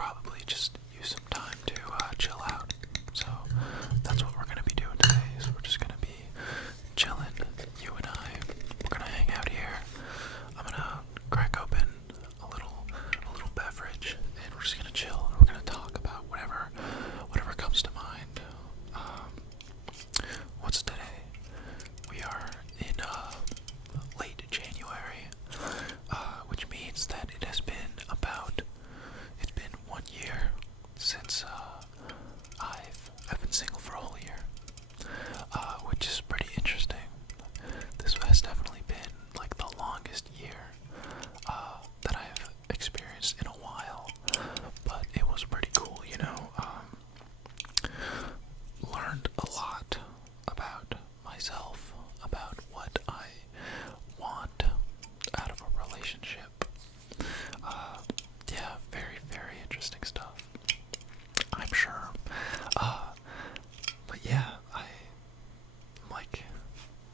probably just use some time to chill out. So that's what we're gonna be doing today. Is we're just gonna be chilling. You and I, we're gonna hang out here. I'm gonna crack open a little beverage, and we're just gonna chill. And we're gonna talk about whatever comes to mind. What's today? We are in late January, which means that it's been 1 year since I've been single for a whole year, which is pretty interesting. This has definitely been like the longest year that I've experienced in a while, but it was pretty cool, you know. Learned a lot about myself, about what I want out of a relationship. Yeah, very, very interesting stuff, I'm sure. But yeah, I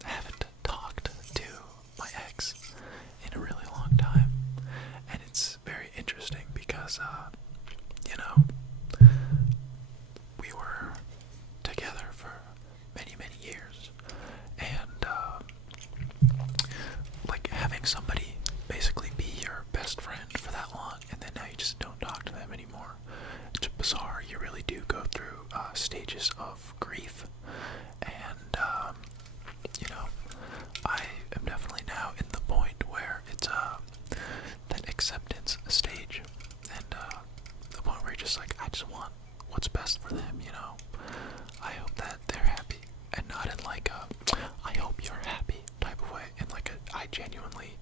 haven't talked to my ex in a really long time, and it's very interesting because, you know, we were together for many, many years, and having somebody basically be your best friend for that long, and then now you just don't talk to them anymore. It's bizarre. You really do go through stages of grief, and you know, I am definitely now in the point where it's that acceptance stage, and the point where you're just like, I just want what's best for them, you know. I hope that they're happy, and not in like a I hope you're happy type of way, in like a I genuinely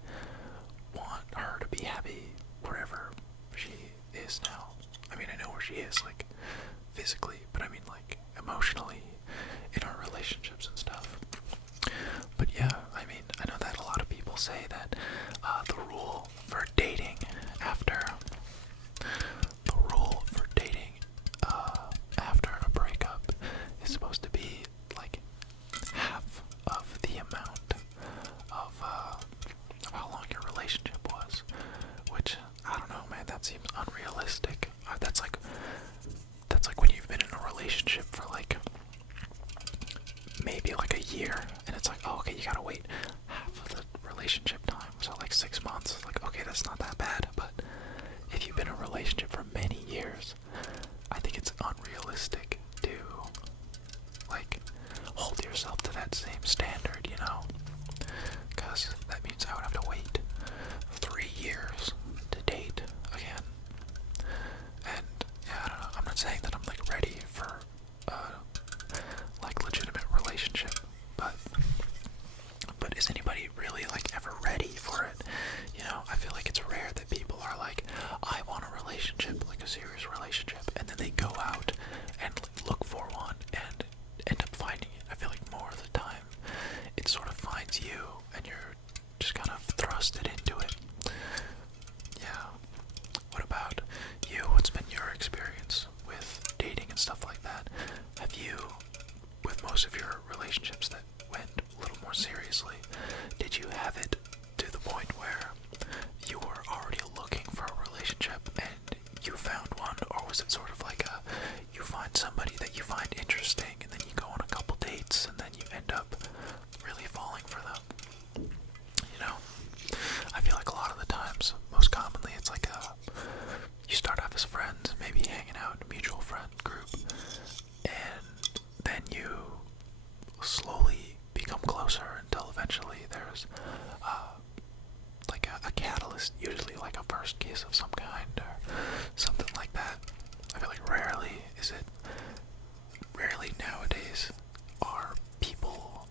want her to be happy wherever she is now. I mean, I know where she is, like, physically, but I mean, like, emotionally, in our relationships and stuff. But yeah, I mean, I know that a lot of people say that the rule for dating after a breakup is supposed to be like half of the amount of how long your relationship was, which, I don't know, man, that seems unrealistic. That's like when you've been in a relationship for like maybe like a year, and it's like, oh, okay, you gotta wait half of the relationship time, so like 6 months. Like, okay, that's not that bad, but if you've been in a relationship for many years, I think it's unrealistic to like hold yourself to that same standard, you know, because that means I would have to wait 3 years to date again. And yeah, I don't know, I'm not saying that I'm like ready for like legitimate relationship, but is anybody really like ever ready for it? You know, I feel like it's rare that people are like, I want a relationship, like a serious relationship, and then they go out and look for one and end up finding it. I feel like more of the time it sort of finds you, and you're just kind of thrusted into it. Yeah. What about you? What's been your experience with dating and stuff like that? Have you, with most of your relationships that went a little more seriously, did you have it to the point where you were already looking for a relationship and you found one, or was it sort of like you find somebody that you find interesting and then you go on a couple dates and then you end up really falling for them? You know, I feel like a lot of the times, most commonly, it's like you start off as friends, maybe hanging out in a mutual friend group, and then you slowly become closer until eventually there's like a catalyst, usually like a first kiss of some kind or something like that. I feel like rarely nowadays are people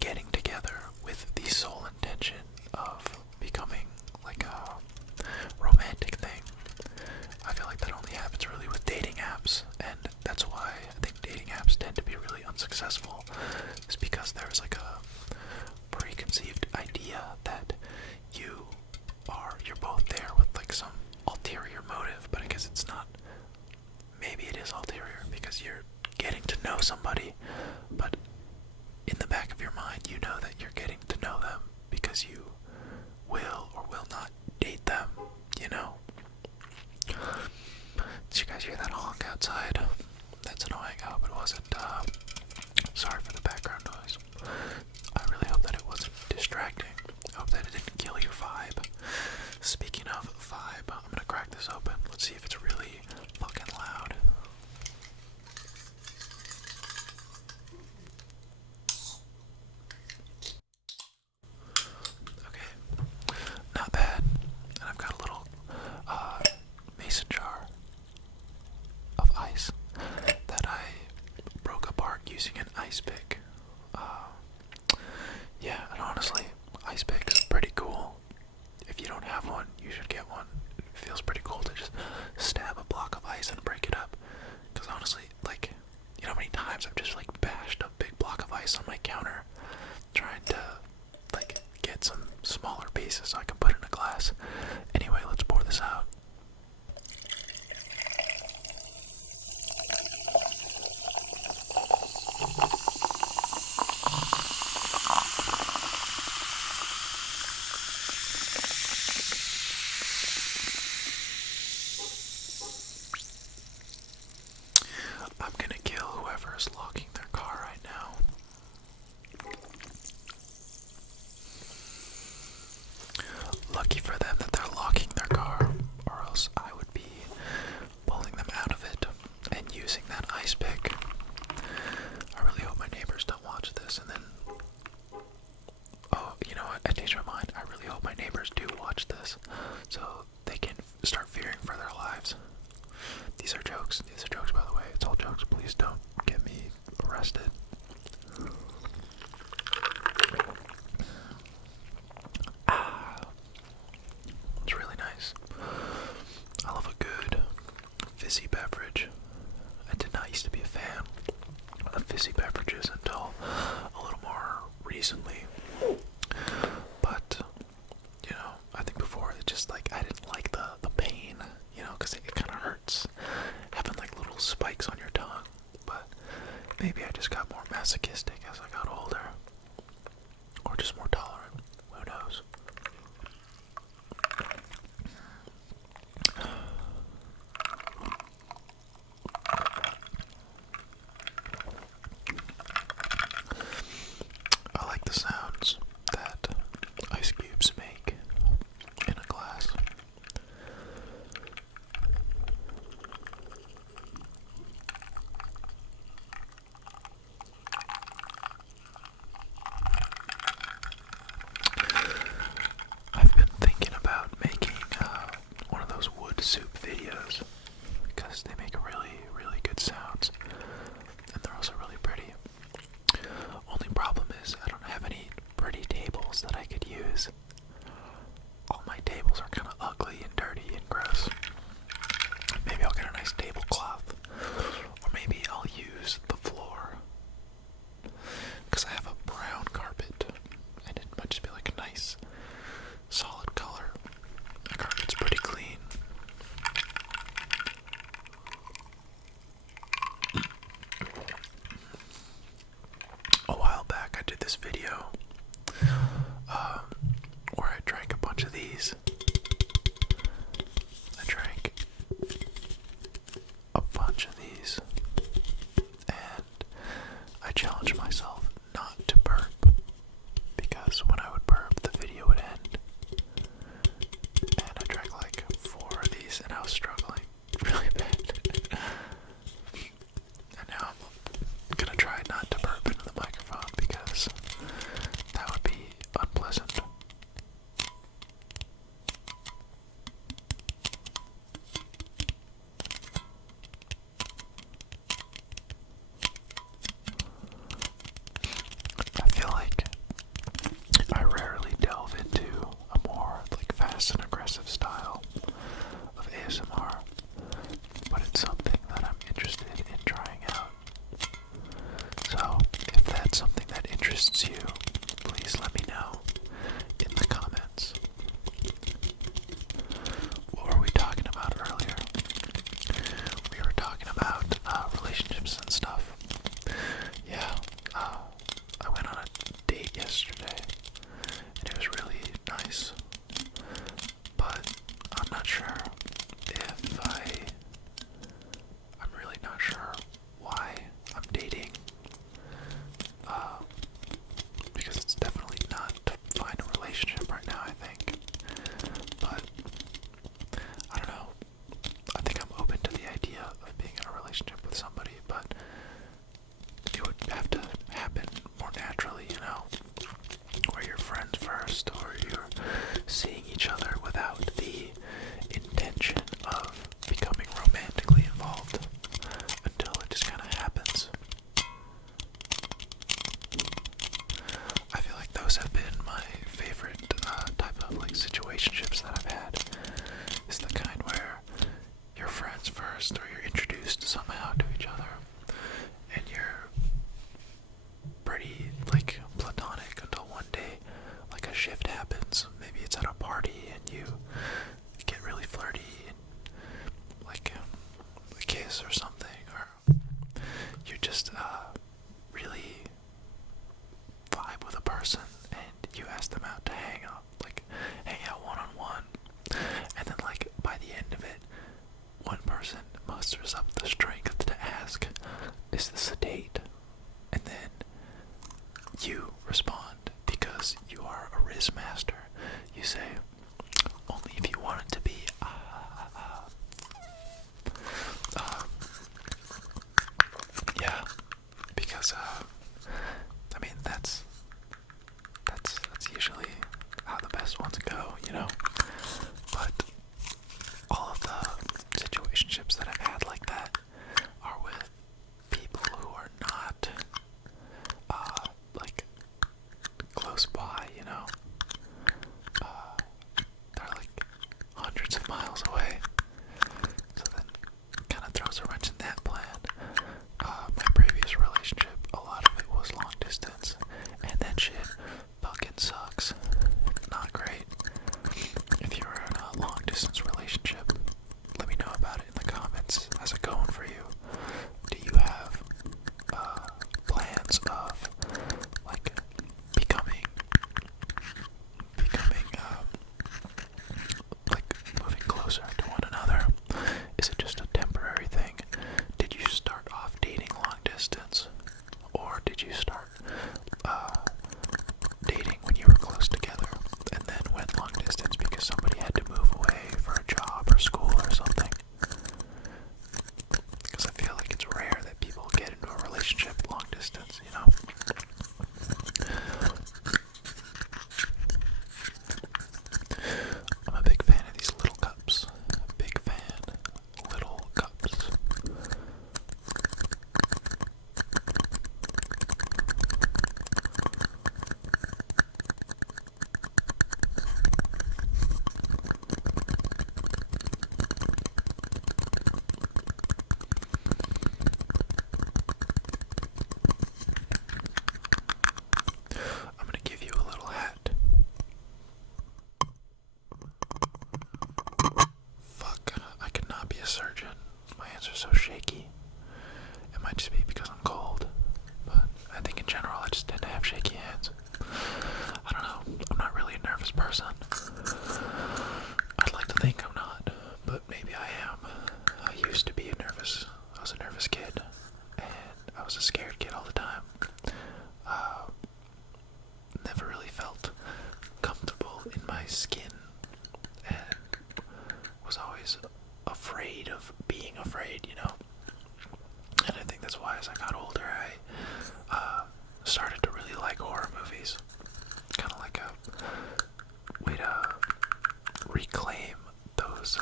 getting together with the sole intention of becoming like a romantic thing. I feel like that only happens really with dating apps, and that's why I think dating apps tend to be really unsuccessful, is because there's like a preconceived idea that you're both there with like some ulterior motive, but I guess it's not. Maybe it is ulterior because you're getting to know somebody, but in the back of your mind, you know that you're getting to know them because you will or will not date them, you know? hear that honk outside? That's annoying. I hope it wasn't, sorry for the background noise. I really hope that it wasn't distracting. I hope that it didn't kill your vibe. Speaking of vibe, I'm gonna crack this open. Let's see if it's really fucking loud. Okay, not bad. And I've got a little mason jar of ice that I broke apart using an ice pick. Yeah, and honestly, ice picks are pretty cool. If you don't have one, you should get one. It feels pretty cool to just stab a block of ice and break it up. Because honestly, like, you know how many times I've just like bashed a big block of ice on my counter trying to like get some smaller pieces so I can put in a glass. Anyway, let's pour this out. I'm gonna kill whoever is locking their car right now. Lucky for them that they're locking their car, or else I would be pulling them out of it and using that ice pick. I really hope my neighbors don't watch this and then... Oh, you know what? I changed my mind. I really hope my neighbors do watch this so they can start fearing for their lives. These are jokes. These are jokes, by the way. It's all jokes. Please don't get me arrested. It's really nice. I love a good fizzy beverage. I did not used to be a fan of fizzy beverages until a little more recently. But you say, only if you want it to be. Yeah, because I mean that's usually how the best ones go, you know. But all of the situationships that I've had like that are with people who are not like close by, you know. They're like hundreds of miles away. So then kind of throws a wrench in that plan. My previous relationship, a lot of it was long distance, and that shit fucking sucks. Not great. If you're in a long distance relationship, let me know about it in the comments. How's it going for you? Do you have plans of like becoming like moving closer to one another? Is it just a temporary thing? Did you start off dating long distance, or did you start dating when you were close together and then went long distance because somebody had to move away for a job or school or something? Because I feel like it's rare that people get into a relationship long distance, you know? I'm a big fan of these little cups. Big fan. Little cups. I'm gonna give you a little hat. Fuck, I could not be a surgeon. My hands are so shaky. It might just be because I'm cold, but I think in general I just tend to have shaky hands. I don't know, I'm not really a nervous person. I'd like to think I'm not, but maybe I am. I used to be I was a nervous kid, and I was a scared kid all the time. Never really felt comfortable in my skin, and was always afraid of being afraid, you know? And I think that's why as I got older, I started to really like horror movies. Kind of like a way to reclaim those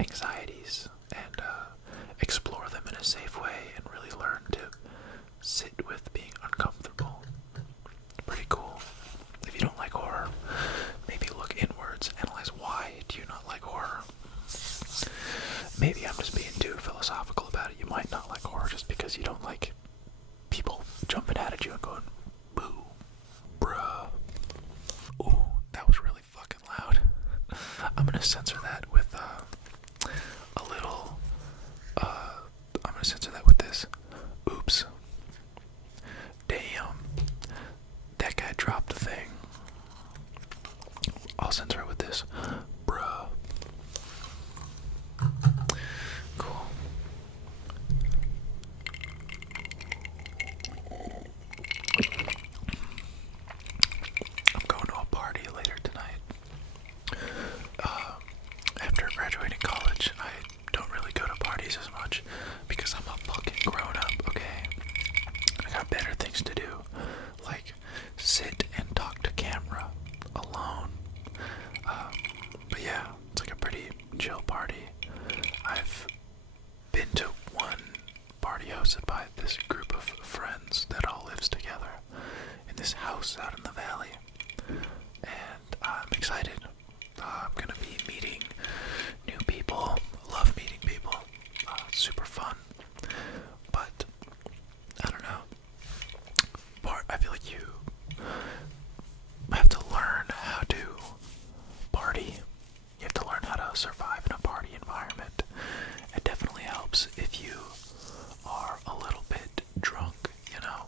anxieties and explore them in a safe way and really learn to sit with being uncomfortable. Pretty cool. If you don't like horror, maybe look inwards, analyze why do you not like horror. Maybe I'm just being too philosophical about it. You might not like horror just because you don't like people jumping out at you and going, boo, bruh. Ooh, that was really fucking loud. I'm gonna censor that with a little, I'm gonna censor that with this. Oops. Damn. That guy dropped the thing. I'll censor it with this. Bruh. Cool. I'm going to a party later tonight. After graduating college, I don't really go to parties as much because I'm a fucking grown up, okay? I got better things to do, like sit and talk to camera alone. But yeah, it's like a pretty chill party. I've been to one party hosted by this group of friends that all lives together in this house out in the valley, and I'm excited. I'm gonna be meeting new people. Love meeting people. Super fun. But I don't know. I feel like you have to learn how to party. You have to learn how to survive in a party environment. It definitely helps if you are a little bit drunk, you know.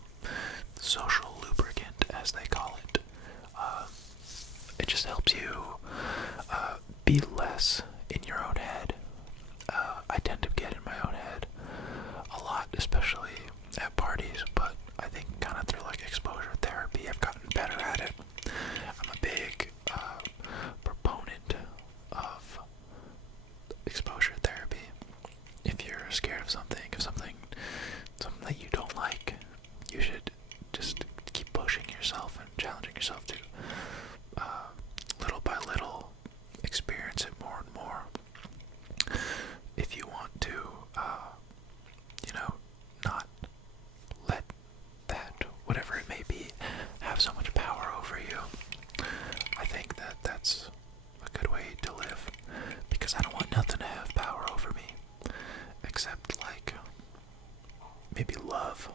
Social lubricant, as they call it. It just helps you be less in your own head. I tend to get in my own head a lot, especially at parties, but I think kind of through like exposure therapy I've gotten better at it. I'm a big that's a good way to live, because I don't want nothing to have power over me, except like maybe love.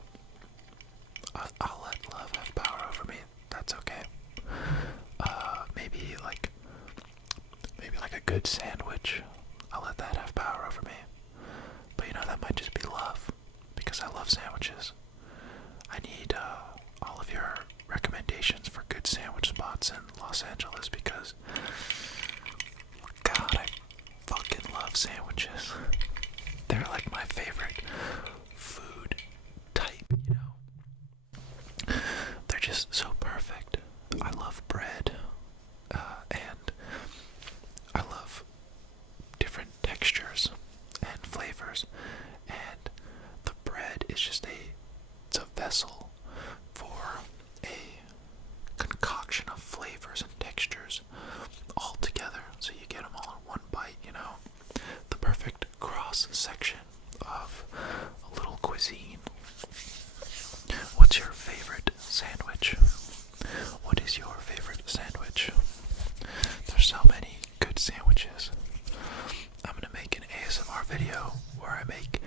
I'll let love have power over me. That's okay. Maybe like a good sandwich. I'll let that have power over me. But you know, that might just be love, because I love sandwiches. I need all of your recommendations for good sandwich spots in Los Angeles, because God, I fucking love sandwiches. They're like my favorite food type, you know? They're just so perfect. I love bread, and I love different textures and flavors, and the bread is just it's a vessel for a concoction of flavors and textures all together, so you get them all in one bite, you know? The perfect cross section of a little cuisine. What's your favorite sandwich? What is your favorite sandwich? There's so many good sandwiches. I'm gonna make an ASMR video where I make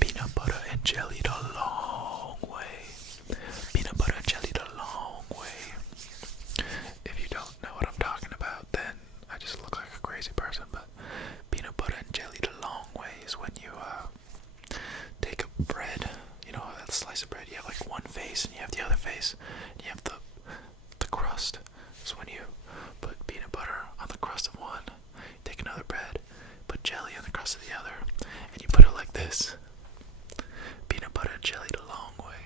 peanut butter and jelly the long way. Peanut butter and jelly the long way. If you don't know what I'm talking about, then I just look like a crazy person, but peanut butter and jelly the long way is when you take a bread, you know, a slice of bread, you have like one face and you have the other face, and you have the crust. So when you put peanut butter on the crust of one, take another bread, put jelly on the crust of the other, and you put it like this. Peanut butter and jelly the long way.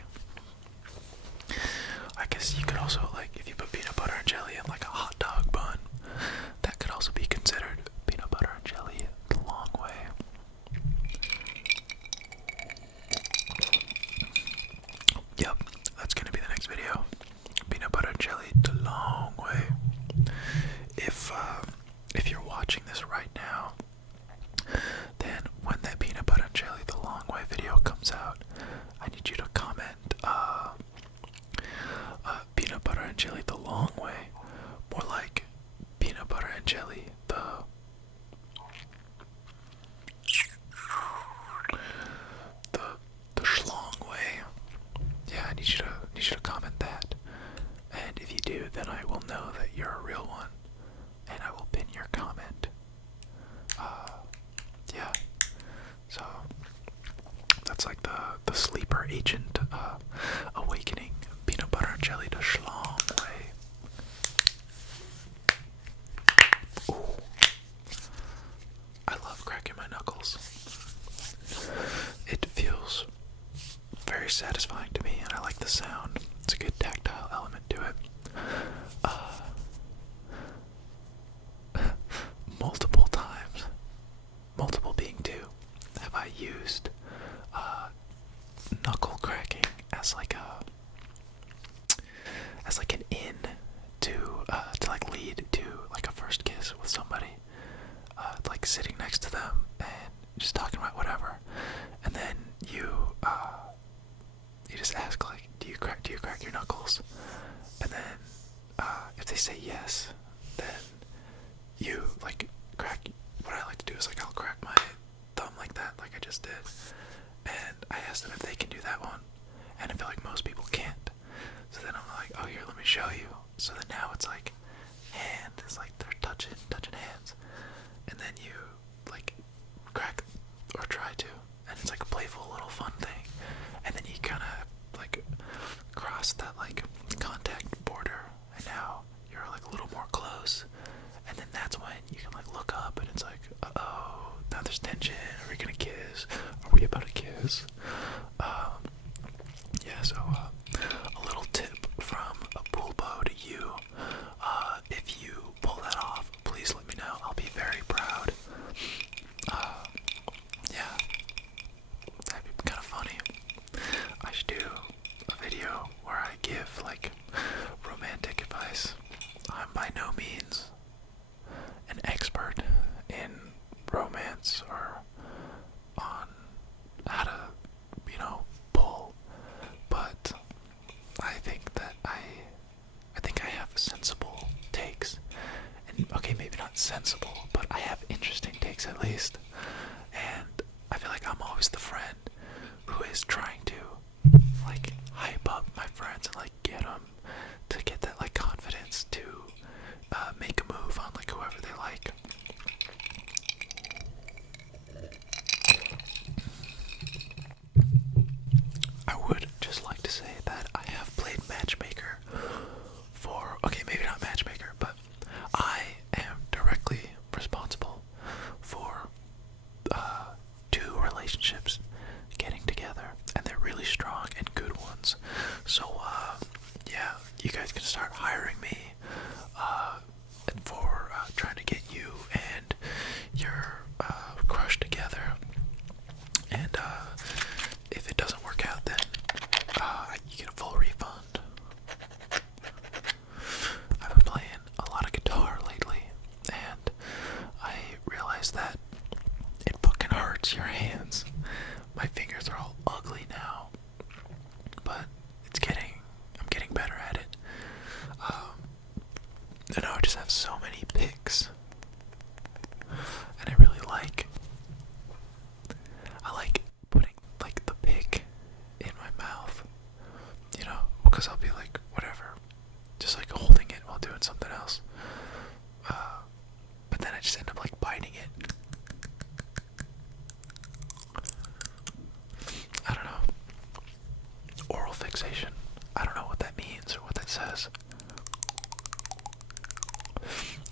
I guess you could also, like, if you put peanut butter and jelly in like a hot dog bun, that could also be considered peanut butter and jelly the long way. Yep, that's gonna be the next video. Peanut butter and jelly the long way. If you're watching this right now, then when that peanut butter and jelly the long way video comes out, I need you to comment peanut butter and jelly the long way, more like peanut butter and jelly the schlong way. Yeah, I need you to comment that. And if you do, then I will know that you're a real one, and I will pin your comment. Yeah. So that's like the sleeper agent awakening. Peanut butter and jelly the schlong way. Ooh. I love cracking my knuckles. It feels very satisfying to me, and I like the sound. It's a good tactile element to it. Multiple times, multiple being two, have I used knuckle cracking as like an in to like lead to like a first kiss with somebody, like sitting next to them and just talking about whatever, and then you just ask, like, do you crack your knuckles? And then if they say yes, then you like crack. What I like to do is, like, I'll crack my thumb like that, like I just did, and I ask them if they can do that one, and I feel like most people can't. So then I'm like, oh, here, let me show you. So then now it's like hand, it's like they're touching hands, and then you like crack or try to, and it's like a playful little fun thing, and then you kind of like cross that like contact border, and now you're like a little more close, and then that's when you can like look up, and it's like, uh-oh, now there's tension. Are we gonna kiss? Are we about to kiss? Yeah, so a little tip from a pulpo to you. If you pull that off, please let me know. I'll be very proud. Yeah, that'd be kind of funny. I should do a video where I give like romantic advice. I'm by no means an expert in romance or on how to, pull, but I think that I have okay, maybe not sensible, but I have interesting takes at least. And I feel like I'm always the friend who is trying to like hype up my friends and like get them to get that like confidence to make a move on like whoever they like. I would just like to say that I have played matchmaker for, okay, maybe not matchmaker, but I am directly responsible for two relationships getting together, and they're really strong and good ones. So yeah, you guys can start hiring me for trying to get you and your crush together. And if it doesn't work out, then you get a full refund. I've been playing a lot of guitar lately, and I realized that it fucking hurts your hands. My fingers are all ugly now, but I'm getting better at it. And I just have so many picks, and I really I like putting like the pick in my mouth, you know, because I'll be like, whatever, just like holding it while doing something else. But then I just end up like biting it. I don't know. Oral fixation. I don't know what that means or what that says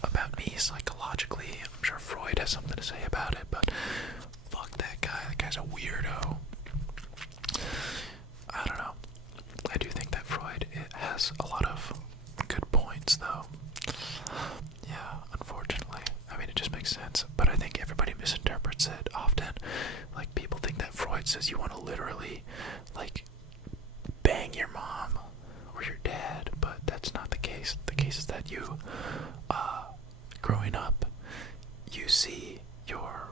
about me psychologically. I'm sure Freud has something to say about it, but fuck that guy. That guy's a weirdo. I don't know. I do think that Freud has a lot of good points, though. Yeah, unfortunately. I mean, it just makes sense, but I think everybody misinterprets it often. Like, people think that Freud says you want to literally, like, bang your mom or your dad, but that's not the case. The case is that you, growing up, you see your,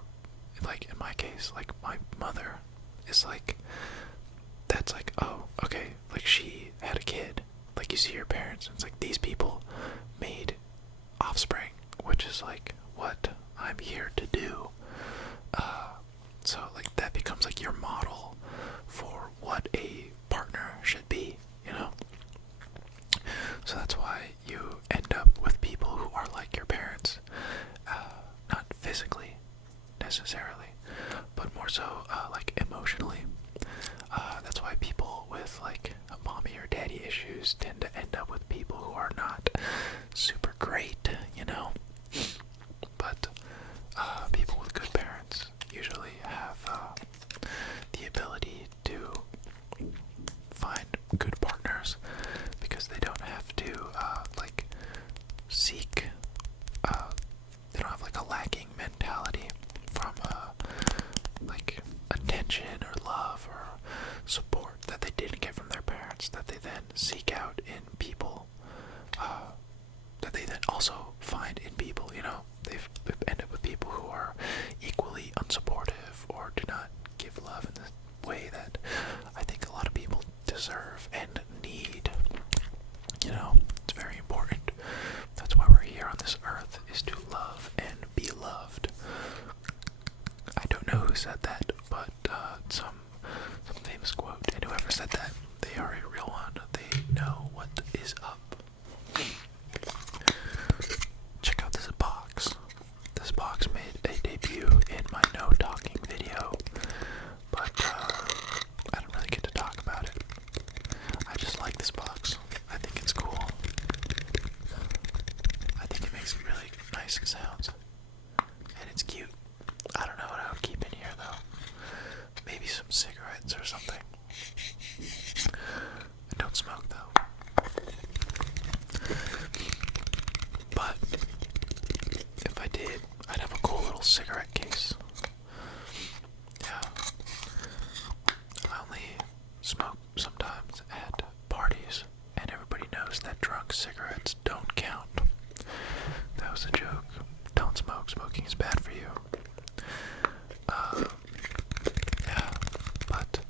like, in my case, like, my mother is like, that's like, oh, okay, like, she had a kid. Like, you see your parents, and it's like, these people made offspring, which is like what I'm here to do. So like that becomes like your model for what a partner should be, you know? So that's why you end up with people who are like your parents, not physically necessarily, but more so like emotionally. That's why people with like mommy or daddy issues tend to end up with people who are not super great, you know? But people with good parents usually have the ability to find good partners because they don't have to like seek, they don't have like a lacking mentality from like attention or love or support that they didn't get from their parents, that they then seek out in people, that they then also find in people, you know? They've ended up with people who are equally unsupportive or do not give love in the way that I think a lot of people deserve and need. You know, it's very important. That's why we're here on this earth, is to love and be loved. I don't know who said that, but some famous quote, and whoever said that, they are a real one. They know what is up. Check out this box. This box made a debut in my no talking video, but I don't really get to talk about it. I just like this box. I think it's cool. I think it makes really nice sounds, and it's cute. I don't know what I would keep in here though. Maybe some cigarettes or something. I don't smoke though. But if I did, I'd have a cool little cigarette case. Yeah. I only smoke sometimes at parties, and everybody knows that drunk cigarettes don't count. That was a joke. Don't smoke. Smoking is bad for you. Yeah, but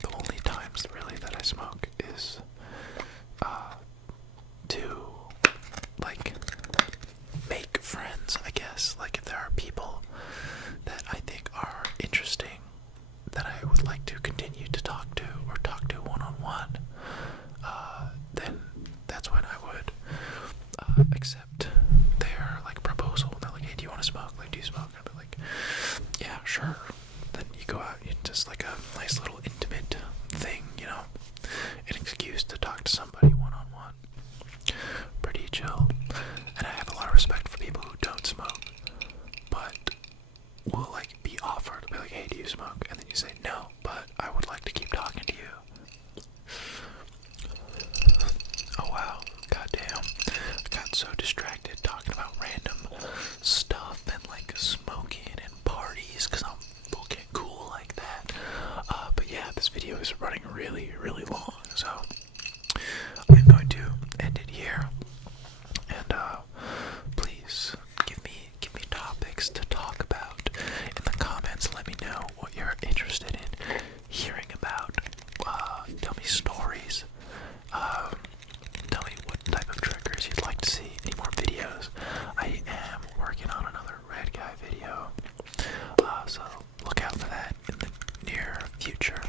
the only times really that I smoke is to like this. Like, if there are people that I think are interesting that I would like to continue to talk to or talk to one-on-one, then that's when I would accept their like proposal. They're like, hey, do you want to smoke? Like, do you smoke? I'd be like, yeah, sure. Then you go out, and just like a nice little intimate thing, you know, an excuse to talk to somebody one-on-one. Pretty chill. And I have a lot of respect for people who don't smoke, but will like be offered, be like, hey, do you smoke? And then you say no, but I would like to keep talking to you. Oh wow, goddamn. I got so distracted talking about random stuff and like smoking and parties because I'm fucking cool like that. But yeah, this video is running really, really long, so I'm going to end it here. And please give me topics to talk about in the comments. Let me know what you're interested in hearing about. Tell me stories. Tell me what type of triggers you'd like to see. Any more videos? I am working on another red guy video, so look out for that in the near future.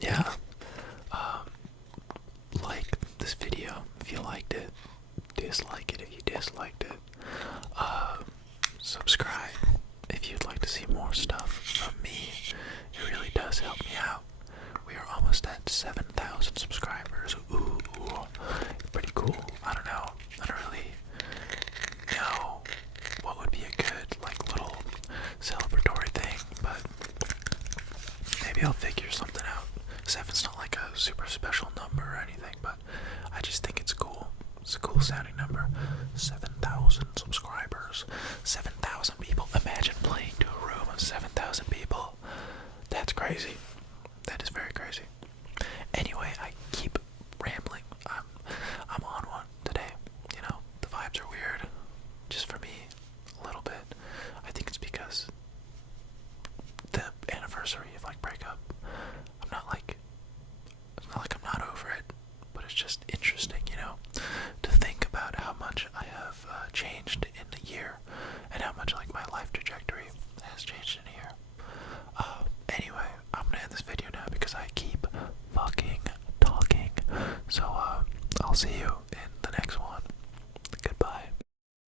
Yeah. Like this video if you liked it. Dislike it if you disliked it. Subscribe if you'd like to see more stuff from me. It really does help me out. We are almost at 7,000 subscribers. Ooh, pretty cool. I don't know. I don't really know what would be a good, like, little celebratory thing, but maybe I'll figure something out. 7's not like a super special number or anything, but I just think it's cool. It's a cool sounding number. 7,000 subscribers. 7,000 people. Imagine playing to a room of 7,000 people. That's crazy. That is very crazy. Anyway, I keep